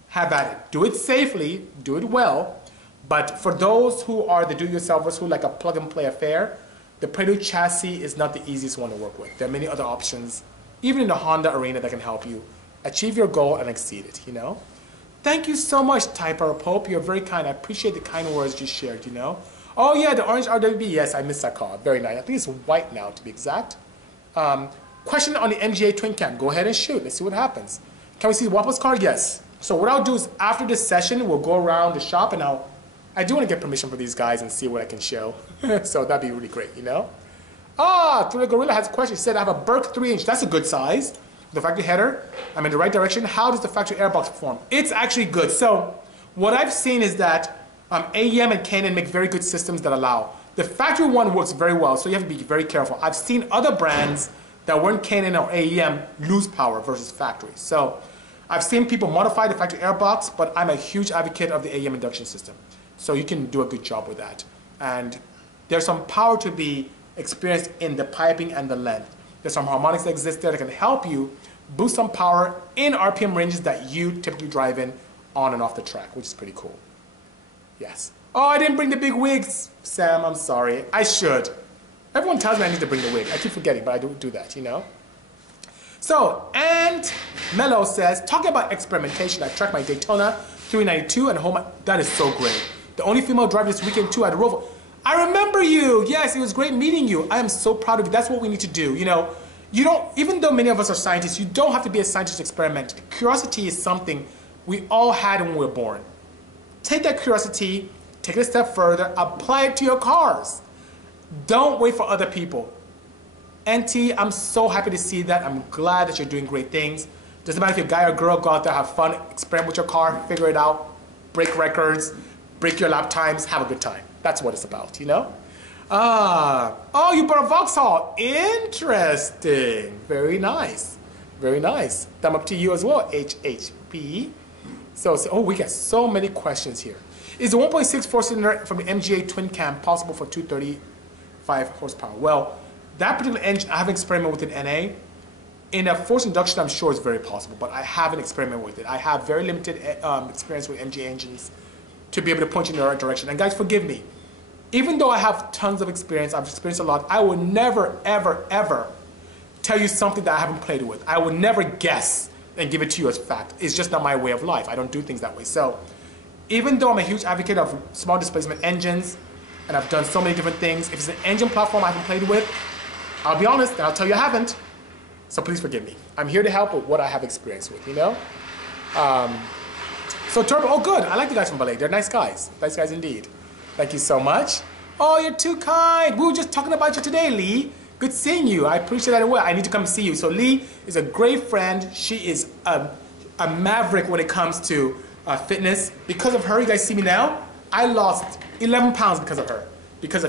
have at it. Do it safely, do it well. But for those who are the do-it-yourselfers who like a plug-and-play affair, the Prelude chassis is not the easiest one to work with. There are many other options, even in the Honda arena, that can help you achieve your goal and exceed it, you know? Thank you so much, Typer Pope. You're very kind. I appreciate the kind words you shared, you know? Oh, yeah, the orange RWB. Yes, I missed that car. Very nice. I think it's white now, to be exact. Question on the MGA twin cam. Go ahead and shoot. Let's see what happens. Can we see Wapo's car? Yes. So what I'll do is after this session, we'll go around the shop, and I do want to get permission for these guys and see what I can show. So that'd be really great, you know? Through the Gorilla has a question. He said, I have a Burke 3-inch. That's a good size. The factory header, I'm in the right direction. How does the factory airbox perform? It's actually good. So what I've seen is that AEM and Canon make very good systems that allow. The factory one works very well, so you have to be very careful. I've seen other brands that weren't Canon or AEM lose power versus factory. So I've seen people modify the factory airbox, but I'm a huge advocate of the AEM induction system. So you can do a good job with that. And there's some power to be experienced in the piping and the length. There's some harmonics that exist there that can help you boost some power in RPM ranges that you typically drive in on and off the track, which is pretty cool. Yes. Oh, I didn't bring the big wigs, Sam. I'm sorry. I should. Everyone tells me I need to bring the wig. I keep forgetting, but I don't do that, you know? So, and Mello says, talking about experimentation, I tracked my Daytona 392 and home. That is so great. The only female driver this weekend, too, at a Rover. I remember you. Yes, it was great meeting you. I am so proud of you. That's what we need to do. You know, you don't, even though many of us are scientists, you don't have to be a scientist to experiment. Curiosity is something we all had when we were born. Take that curiosity, take it a step further, apply it to your cars. Don't wait for other people. NT, I'm so happy to see that. I'm glad that you're doing great things. Doesn't matter if you're a guy or girl, go out there, have fun, experiment with your car, figure it out, break records, break your lap times, have a good time. That's what it's about, you know? Oh, you brought a Vauxhall. Interesting. Very nice. Very nice. Thumb up to you as well, HHP. So, oh, we got so many questions here. Is the 1.6 four-cylinder from the MGA twin cam possible for 235 horsepower? Well, that particular engine, I haven't experimented with it in NA. In a forced induction, I'm sure it's very possible, but I haven't experimented with it. I have very limited experience with MGA engines to be able to point you in the right direction. And guys, forgive me. Even though I have tons of experience, I've experienced a lot, I will never, ever, ever tell you something that I haven't played with. I will never guess and give it to you as fact. It's just not my way of life. I don't do things that way. So even though I'm a huge advocate of small displacement engines, and I've done so many different things, if it's an engine platform I haven't played with, I'll be honest, and I'll tell you I haven't. So please forgive me. I'm here to help with what I have experience with, you know? So Turbo, oh good, I like the guys from Ballet. They're nice guys. Nice guys indeed. Thank you so much. Oh, you're too kind. We were just talking about you today, Lee. Good seeing you. I appreciate that as well. I need to come see you. So Lee is a great friend. She is a maverick when it comes to fitness. Because of her, you guys see me now, I lost 11 pounds because of her.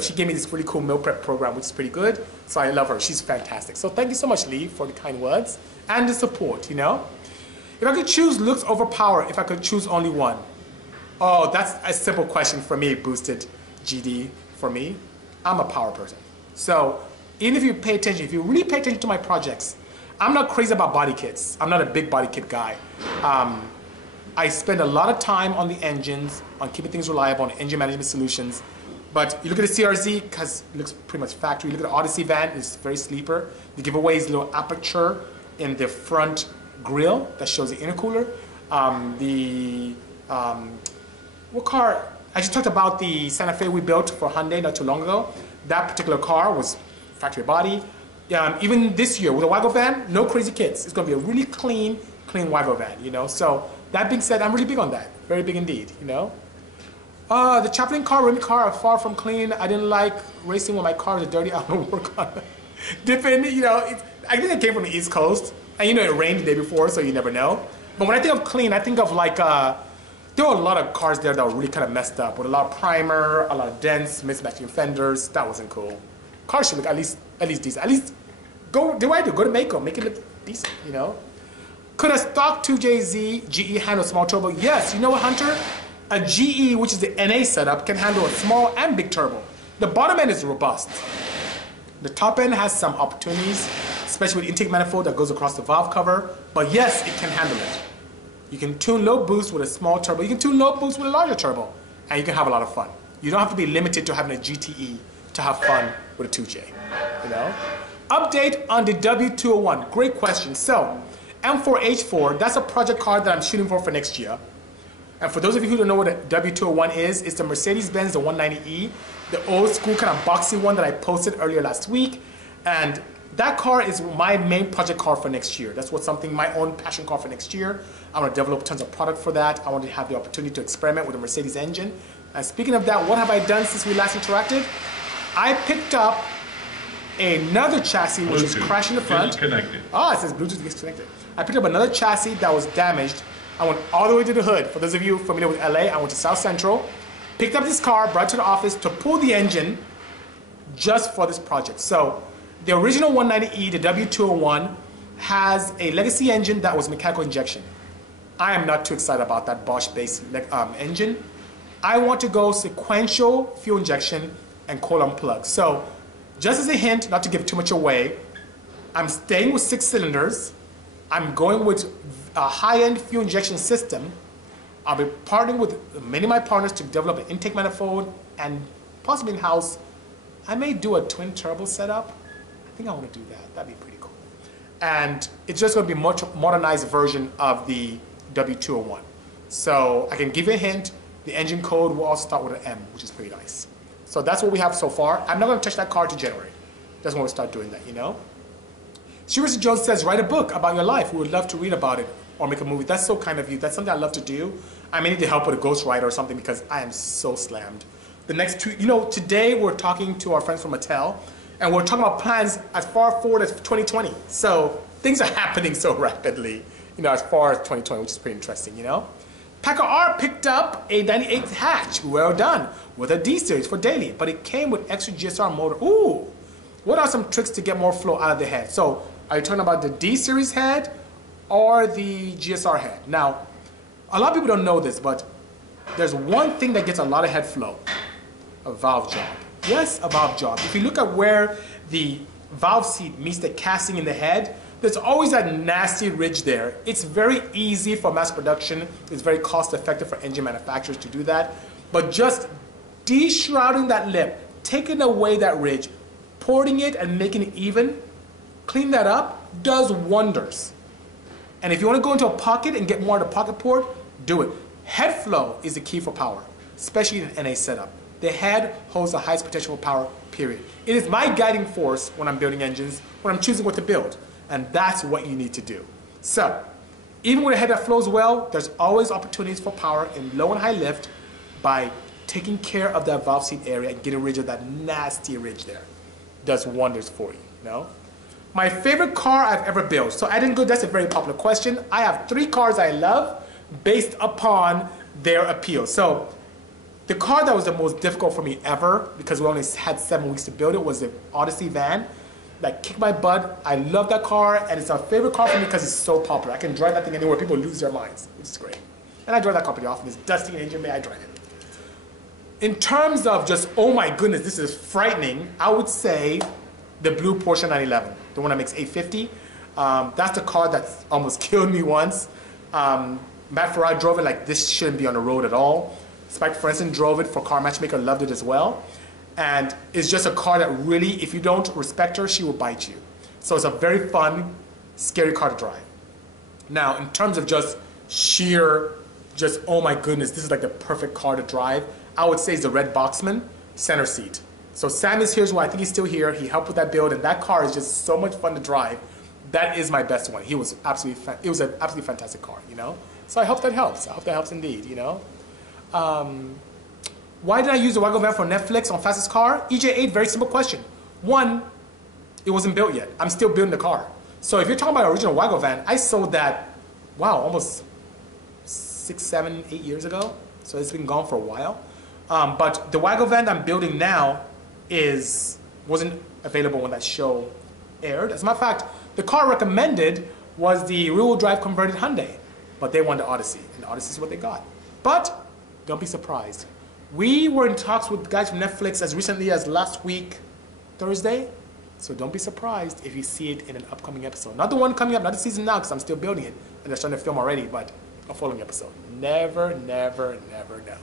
She gave me this really cool meal prep program, which is pretty good. So I love her. She's fantastic. So thank you so much, Lee, for the kind words and the support, you know? If I could choose looks over power, if I could choose only one. Oh, that's a simple question for me, Boosted GD. For me, I'm a power person. So even if you pay attention, if you really pay attention to my projects, I'm not crazy about body kits. I'm not a big body kit guy. I spend a lot of time on the engines, on keeping things reliable, on engine management solutions. But you look at the CRZ, because it looks pretty much factory. You look at the Odyssey van, it's very sleeper. The giveaway is a little aperture in the front grille that shows the intercooler. What car? I just talked about the Santa Fe we built for Hyundai not too long ago. That particular car was factory body. Even this year with a wagovan, no crazy kits. It's going to be a really clean wagovan, you know. So that being said, I'm really big on that. Very big indeed, you know. The Chaplain car, rim car are far from clean. I didn't like racing when my cars are dirty. I don't work on it. Depending, you know, I think it came from the East Coast. And you know, it rained the day before, so you never know. But when I think of clean, I think of like, there were a lot of cars there that were really kind of messed up with a lot of primer, a lot of dents, mismatching fenders. That wasn't cool. Cars should look at least decent. At least go to make them, make it look decent, you know? Could a stock 2JZ GE handle small turbo? Yes. You know what, Hunter? A GE, which is the NA setup, can handle a small and big turbo. The bottom end is robust. The top end has some opportunities, especially with intake manifold that goes across the valve cover. But yes, it can handle it. You can tune low boost with a small turbo. You can tune low boost with a larger turbo. And you can have a lot of fun. You don't have to be limited to having a GTE to have fun with a 2J. You know? Update on the W201. Great question. So, M4H4, that's a project car that I'm shooting for next year. And for those of you who don't know what a W201 is, it's the Mercedes-Benz, the 190E, the old school kind of boxy one that I posted earlier last week. And that car is my main project car for next year. That's my own passion car for next year. I want to develop tons of product for that. I want to have the opportunity to experiment with a Mercedes engine. And speaking of that, what have I done since we last interacted? I picked up another chassis which was crashed in the front. Disconnected. Oh, it says Bluetooth disconnected. I picked up another chassis that was damaged. I went all the way to the hood. For those of you familiar with LA, I went to South Central, picked up this car, brought it to the office to pull the engine just for this project. So the original 190E, the W201, has a legacy engine that was mechanical injection. I am not too excited about that Bosch-based engine. I want to go sequential fuel injection and coil unplug. So just as a hint, not to give too much away, I'm staying with 6 cylinders. I'm going with a high-end fuel injection system. I'll be partnering with many of my partners to develop an intake manifold and possibly in-house. I may do a twin turbo setup. I think I want to do that. That'd be pretty cool. And it's just going to be a much modernized version of the W201. So I can give you a hint. The engine code will also start with an M, which is pretty nice. So that's what we have so far. I'm not going to touch that car to January. That's when we'll start doing that, you know? Shirley Jones says, write a book about your life. We would love to read about it or make a movie. That's so kind of you. That's something I love to do. I may need to help with a ghostwriter or something because I am so slammed. The next 2, you know, today we're talking to our friends from Mattel and we're talking about plans as far forward as 2020. So things are happening so rapidly, you know, as far as 2020, which is pretty interesting, you know? Packer R picked up a 98 hatch, well done, with a D-series for daily, but it came with extra GSR motor. Ooh, what are some tricks to get more flow out of the head? So are you talking about the D-series head or the GSR head? Now, a lot of people don't know this, but there's one thing that gets a lot of head flow, a valve job. Yes, a valve job. If you look at where the valve seat meets the casting in the head, there's always that nasty ridge there. It's very easy for mass production. It's very cost effective for engine manufacturers to do that. But just de-shrouding that lip, taking away that ridge, porting it and making it even, clean that up, does wonders. And if you want to go into a pocket and get more of the pocket port, do it. Head flow is the key for power, especially in an NA setup. The head holds the highest potential for power, period. It is my guiding force when I'm building engines, when I'm choosing what to build. And that's what you need to do. So, even with a head that flows well, there's always opportunities for power in low and high lift by taking care of that valve seat area and getting rid of that nasty ridge there. Does wonders for you, you know? My favorite car I've ever built. So I didn't go, that's a very popular question. I have 3 cars I love based upon their appeal. So the car that was the most difficult for me ever, because we only had 7 weeks to build it, was the Odyssey van. Like, kick my butt. I love that car, and it's a favorite car for me because it's so popular. I can drive that thing anywhere. People lose their minds, which is great. And I drive that car pretty often. It's dusty in engine bay, I drive it. In terms of just, oh my goodness, this is frightening, I would say the blue Porsche 911, the one that makes 850. That's the car that's almost killed me once. Matt Farrar drove it like this shouldn't be on the road at all. Spike Frenson drove it for Car Matchmaker, loved it as well. And it's just a car that really, if you don't respect her, she will bite you. So it's a very fun, scary car to drive. Now, in terms of just sheer, just, oh my goodness, this is like the perfect car to drive, I would say it's the red Boxman center seat. So Sam is here, so I think he's still here. He helped with that build, and that car is just so much fun to drive. That is my best one. It was an absolutely fantastic car, you know? So I hope that helps. I hope that helps indeed, you know? Why did I use the wagovan for Netflix on Fastest Car? EJ8, very simple question. One, it wasn't built yet. I'm still building the car. So if you're talking about original wagovan, I sold that, wow, almost 6, 7, 8 years ago. So it's been gone for a while. But the wagovan I'm building now wasn't available when that show aired. As a matter of fact, the car recommended was the rear-wheel drive converted Hyundai, but they wanted the Odyssey, and the Odyssey is what they got. But don't be surprised. We were in talks with guys from Netflix as recently as last week, Thursday. So don't be surprised if you see it in an upcoming episode. Not the one coming up, not the season now, because I'm still building it, and they're starting to film already, but a following episode. Never, never, never know.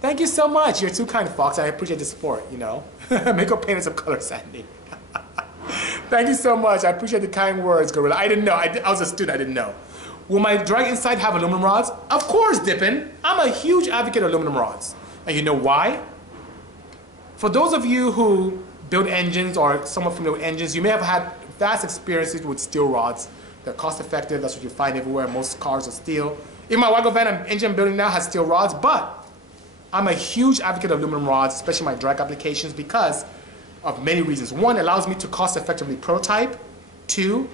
Thank you so much. You're too kind, Fox. I appreciate the support, you know. Makeup painted some color, Sandy. Thank you so much. I appreciate the kind words, Gorilla. I didn't know. I was a student. I didn't know. Will my drag inside have aluminum rods? Of course, Dippin. I'm a huge advocate of aluminum rods. And you know why? For those of you who build engines or somewhat familiar with engines, you may have had vast experiences with steel rods. They're cost effective. That's what you find everywhere. Most cars are steel. Even my wagovan engine I'm building now has steel rods, but I'm a huge advocate of aluminum rods, especially my drag applications, because of many reasons. One, it allows me to cost effectively prototype. Two,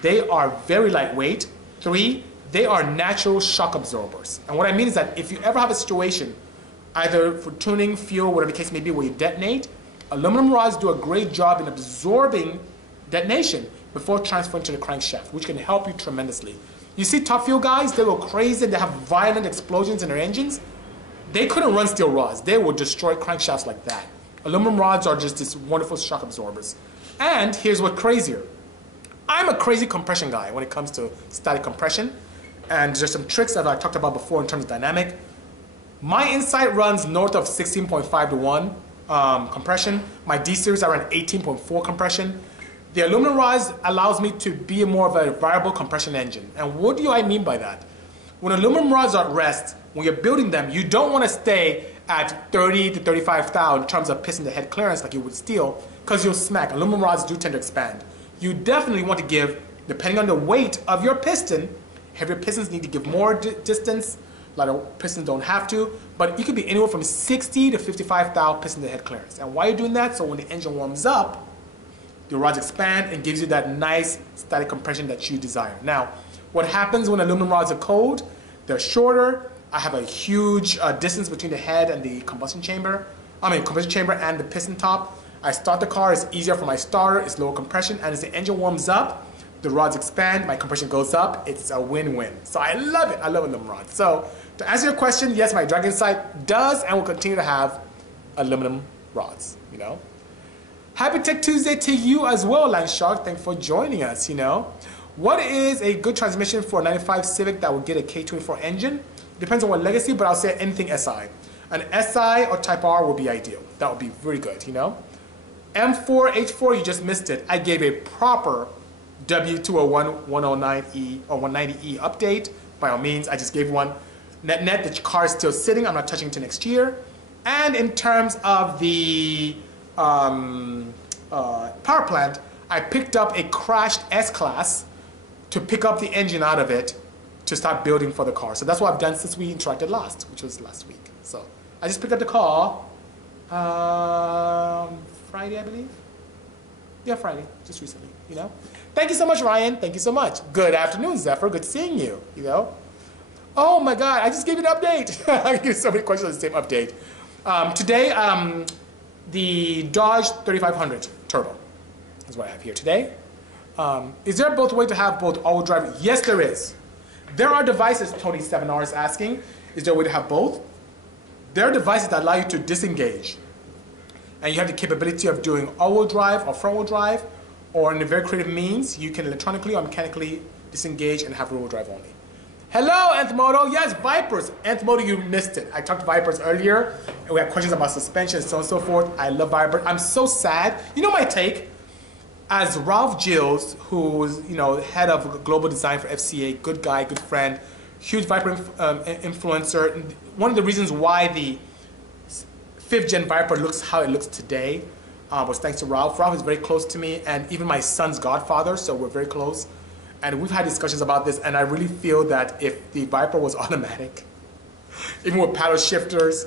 they are very lightweight. Three, they are natural shock absorbers. And what I mean is that if you ever have a situation, either for tuning, fuel, whatever the case may be, where you detonate, aluminum rods do a great job in absorbing detonation before transferring to the crankshaft, which can help you tremendously. You see Top Fuel guys, they go crazy, they have violent explosions in their engines. They couldn't run steel rods. They would destroy crankshafts like that. Aluminum rods are just these wonderful shock absorbers. And here's what's crazier. I'm a crazy compression guy when it comes to static compression. And there's some tricks that I talked about before in terms of dynamic. My inside runs north of 16.5 to 1 compression. My D-series I run 18.4 compression. The aluminum rods allows me to be more of a variable compression engine. And what do I mean by that? When aluminum rods are at rest, when you're building them, you don't want to stay at 30 to 35 thou in terms of piston to head clearance like you would steel, because you'll smack. Aluminum rods do tend to expand. You definitely want to give, depending on the weight of your piston, heavier pistons need to give more distance. A lot of pistons don't have to, but you could be anywhere from 60 to 55 thou piston to head clearance. And why are you doing that? So when the engine warms up, the rods expand and gives you that nice static compression that you desire. Now, what happens when aluminum rods are cold? They're shorter. I have a huge distance between the head and the combustion chamber and the piston top. I start the car, it's easier for my starter, it's lower compression, and as the engine warms up, the rods expand, my compression goes up, it's a win-win. So I love it, I love aluminum rods. So to answer your question, yes, my drag inside does and will continue to have aluminum rods, you know. Happy Tech Tuesday to you as well, Lance Shark, thanks for joining us, you know. What is a good transmission for a 95 Civic that will get a K24 engine? Depends on what legacy, but I'll say anything SI. An SI or Type R would be ideal. That would be very good, you know. M4, H4, you just missed it. I gave a proper W201 109E or 190E update. By all means, I just gave one. Net, the car is still sitting. I'm not touching it until next year. And in terms of the power plant, I picked up a crashed S-Class to pick up the engine out of it to start building for the car. So that's what I've done since we interacted last, which was last week. So I just picked up the car Friday, I believe. Yeah, Friday, just recently, you know. Thank you so much, Ryan. Thank you so much. Good afternoon, Zephyr. Good seeing you, you know. Oh my God, I just gave you an update. I give so many questions on the same update. Today, the Dodge 3500 Turbo is what I have here today. Is there both way to have both all-wheel drive? Yes, there is. There are devices, Tony7R is asking, is there a way to have both? There are devices that allow you to disengage. And you have the capability of doing all-wheel drive or front-wheel drive, or in a very creative means, you can electronically or mechanically disengage and have rear-wheel drive only. Hello, Anthmoto. Yes, Vipers. Anthmoto, you missed it. I talked to Vipers earlier, and we had questions about suspension and so on and so forth. I love Vipers. I'm so sad. You know my take? As Ralph Gilles, who's head of global design for FCA, good guy, good friend, huge Viper influencer. One of the reasons why the 5th gen Viper looks how it looks today was thanks to Ralph. Ralph is very close to me, and even my son's godfather, so we're very close. And we've had discussions about this, and I really feel that if the Viper was automatic, even with paddle shifters,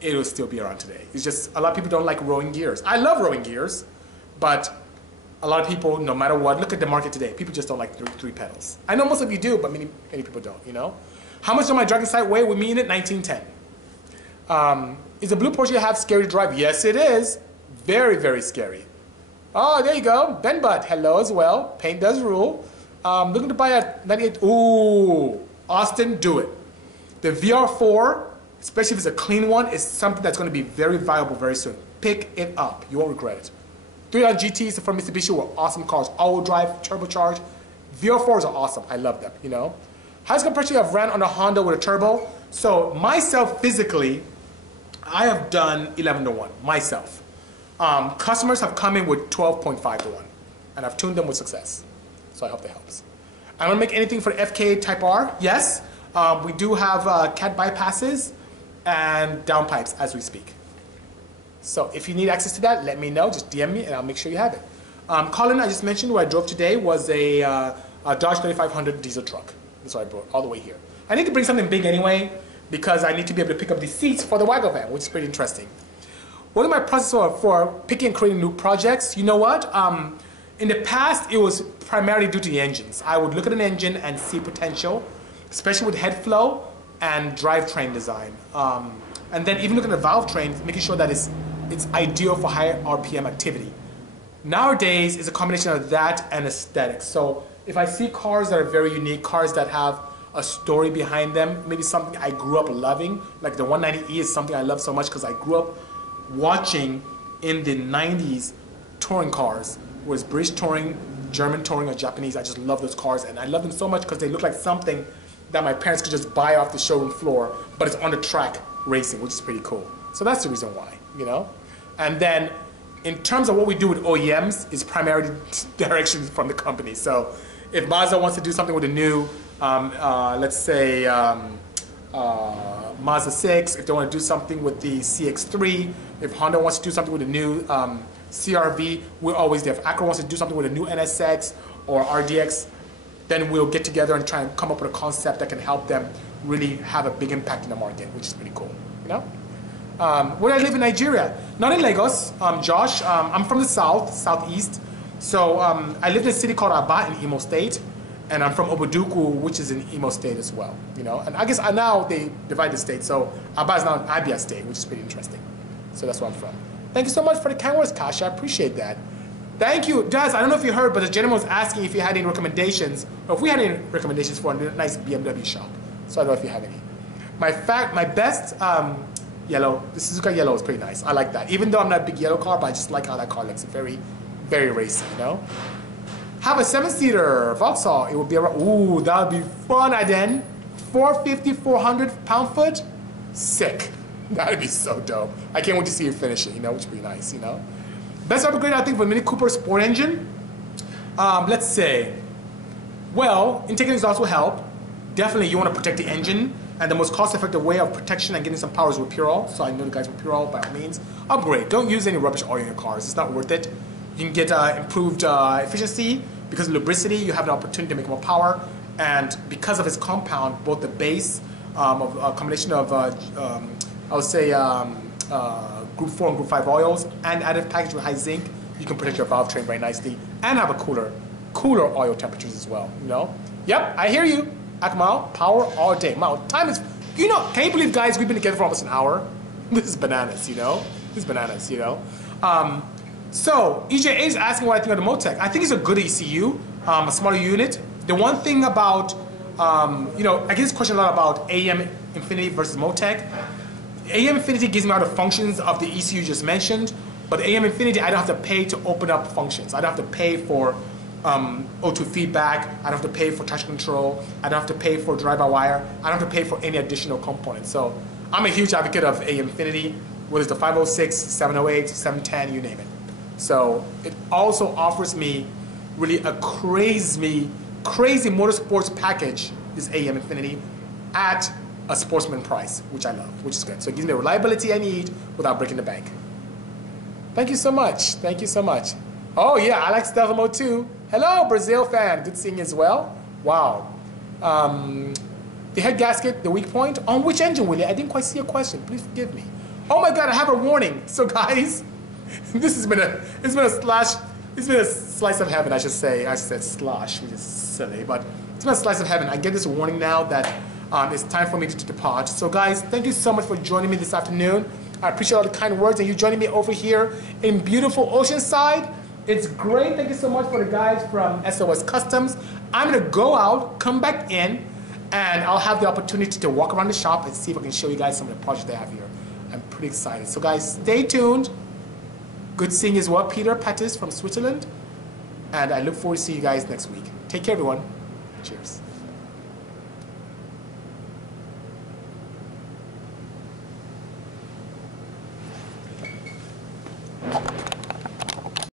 it'll still be around today. It's just a lot of people don't like rowing gears. I love rowing gears, but a lot of people, no matter what, look at the market today. People just don't like three pedals. I know most of you do, but many people don't, you know? How much does my dragon sight weigh with me in it? 1910. Is the blue Porsche you have scary to drive? Yes, it is. Very, very scary. Oh, there you go. Ben Butt, hello as well. Paint does rule. Looking to buy a 98. Ooh, Austin, do it. The VR4, especially if it's a clean one, is something that's going to be very viable very soon. Pick it up. You won't regret it. 300 GTs from Mitsubishi were awesome cars. All-wheel drive, turbocharged. VR4s are awesome. I love them, you know. Highest compression I've ran on a Honda with a turbo. So myself, physically, I have done 11 to 1, myself. Customers have come in with 12.5 to 1, and I've tuned them with success. So I hope that helps. I'm gonna make anything for the FK Type R, yes. We do have cat bypasses and downpipes as we speak. So if you need access to that, let me know, just DM me and I'll make sure you have it. Colin, I just mentioned what I drove today was a Dodge 3500 diesel truck. That's what I brought all the way here. I need to bring something big anyway because I need to be able to pick up these seats for the wagovan, which is pretty interesting. What is my process for picking and creating new projects? You know what? In the past, it was primarily due to the engines. I would look at an engine and see potential, especially with head flow and drivetrain design. And then even looking at the valve trains, making sure that it's ideal for high RPM activity. Nowadays, it's a combination of that and aesthetics. So if I see cars that are very unique, cars that have a story behind them, maybe something I grew up loving, like the 190E is something I love so much because I grew up watching in the 90s touring cars, whether it's British touring, German touring, or Japanese. I just love those cars, and I love them so much because they look like something that my parents could just buy off the showroom floor, but it's on the track racing, which is pretty cool. So that's the reason why, you know? And then in terms of what we do with OEMs is primarily directions from the company. So if Mazda wants to do something with a new, let's say, Mazda 6, if they want to do something with the CX-3, if Honda wants to do something with a new CR-V, we're always there. If Acura wants to do something with a new NSX or RDX, then we'll get together and try and come up with a concept that can help them really have a big impact in the market, which is pretty cool, you know? Where I live in Nigeria, not in Lagos, Josh. I'm from the southeast. So I lived in a city called Aba in Imo State, and I'm from Obuduku, which is in Imo State as well, you know? And I guess now they divide the state, so Aba is now in Abia State, which is pretty interesting. So that's where I'm from. Thank you so much for the kind words, Kasha. I appreciate that. Thank you. Daz, I don't know if you heard, but the gentleman was asking if you had any recommendations, or if we had any recommendations for a nice BMW shop. So I don't know if you have any. My best yellow, the Suzuka yellow is pretty nice. I like that. Even though I'm not a big yellow car, but I just like how that car looks. It's very, very racy, you know? Have a 7-seater Vauxhall. It would be around, ooh, that would be fun, Aden. 450, 400 pound-foot? Sick. That would be so dope. I can't wait to see you finish it, you know, which would be nice, you know? Best upgrade, I think, for Mini Cooper Sport Engine. Let's say, well, intake exhaust will help. Definitely, you want to protect the engine, and the most cost-effective way of protection and getting some power is with pure oil. So I know the guys with pure oil, by all means. Upgrade. Don't use any rubbish oil in your cars. It's not worth it. You can get improved efficiency because of lubricity. You have an opportunity to make more power, and because of its compound, both the base of a combination of I would say Group 4 and Group 5 oils and added package with high zinc, you can protect your valve train very nicely and have a cooler oil temperatures as well, you know? Yep, I hear you. Akmal, power all day. Mal, time is, you know, can you believe, guys, we've been together for almost an hour? This is bananas, you know? This is bananas, you know? So, EJA is asking what I think of the Motec. I think it's a good ECU, a smaller unit. The one thing about, you know, I get this question a lot about AM Infinity versus Motec. AM Infinity gives me all the functions of the ECU you just mentioned, but AM Infinity, I don't have to pay to open up functions. I don't have to pay for O2 feedback. I don't have to pay for touch control. I don't have to pay for drive-by-wire. I don't have to pay for any additional components. So I'm a huge advocate of AM Infinity, whether it's the 506, 708, 710, you name it. So it also offers me really a crazy motorsports package, this AM Infinity, at a sportsman price, which I love, which is good. So it gives me the reliability I need without breaking the bank. Thank you so much. Thank you so much. Oh yeah, I like stealth mode too. Hello, Brazil fan. Good seeing you as well. Wow. the head gasket, the weak point. On which engine, Willie? I didn't quite see a question. Please forgive me. Oh my God, I have a warning. So guys, this has been a slice of heaven, I should say. I said slosh, which is silly, but it's been a slice of heaven. I get this warning now that it's time for me to depart. So guys, thank you so much for joining me this afternoon. I appreciate all the kind words and you joining me over here in beautiful Oceanside. It's great. Thank you so much for the guys from SOS Customs. I'm gonna go out, come back in, and I'll have the opportunity to walk around the shop and see if I can show you guys some of the projects they have here. I'm pretty excited. So guys, stay tuned. Good seeing you as well, Peter Pattis from Switzerland. And I look forward to seeing you guys next week. Take care, everyone. Cheers.